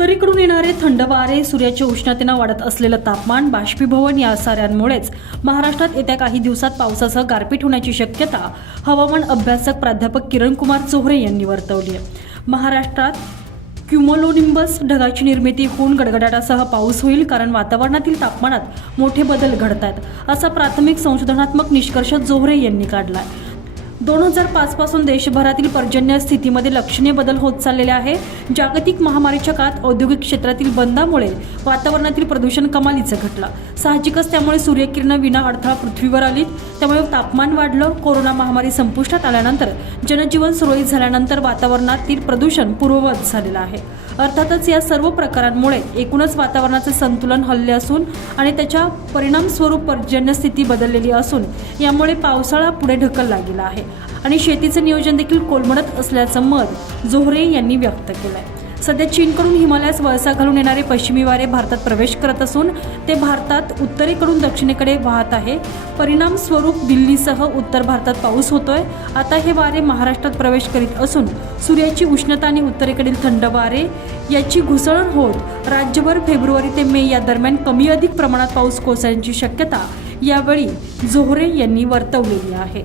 उत्तरेकडून येणारे थंड वारे सूर्याच्या उष्णतेनं वाढत असलेलं तापमान बाष्पीभवन या साऱ्यांमुळेच महाराष्ट्रात येत्या काही दिवसात पावसासह गारपीट होण्याची शक्यता हवामान अभ्यासक प्राध्यापक किरणकुमार चोहरे यांनी वर्तवली आहे. महाराष्ट्रात क्युमोलोनिंबस ढगाची निर्मिती होऊन गडगडाटासह पाऊस होईल कारण वातावरणातील तापमानात मोठे बदल घडत आहेत असा प्राथमिक संशोधनात्मक निष्कर्ष जोहरे यांनी काढला आहे दोन हजार पाच पासून देशभरातील पर्जन्य स्थितीमध्ये लक्षणीय बदल होत चाललेले आहे. जागतिक महामारीच्या काळात औद्योगिक क्षेत्रातील बंदामुळे वातावरणातील प्रदूषण कमालीचं घटलं. साहजिकच त्यामुळे सूर्यकिरण विना अडथळा पृथ्वीवर आली. त्यामुळे तापमान वाढलं. कोरोना महामारी संपुष्टात आल्यानंतर जनजीवन सुरळीत झाल्यानंतर वातावरणातील प्रदूषण पूर्ववत झालेलं आहे. अर्थातच या सर्व प्रकारांमुळे एकूणच वातावरणाचे संतुलन हल्ले असून आणि त्याच्या परिणामस्वरूप पर्जन्य स्थिती बदललेली असून यामुळे पावसाळा पुढे ढकलला गेला आहे. आणि शेतीचं नियोजन देखील कोलमडत असल्याचं मत जोहरे यांनी व्यक्त केलं आहे सध्या चीनकडून हिमालयास वळसा घालून येणारे पश्चिमी वारे भारतात प्रवेश करत असून ते भारतात उत्तरेकडून दक्षिणेकडे वाहत आहे. परिणाम स्वरूप दिल्लीसह उत्तर भारतात पाऊस होतोय. आता हे वारे महाराष्ट्रात प्रवेश करीत असून सूर्याची उष्णता आणि उत्तरेकडील थंड वारे याची घुसळण होत राज्यभर फेब्रुवारी ते मे या दरम्यान कमी अधिक प्रमाणात पाऊस कोसळण्याची शक्यता यावेळी जोहरे यांनी वर्तवलेली आहे.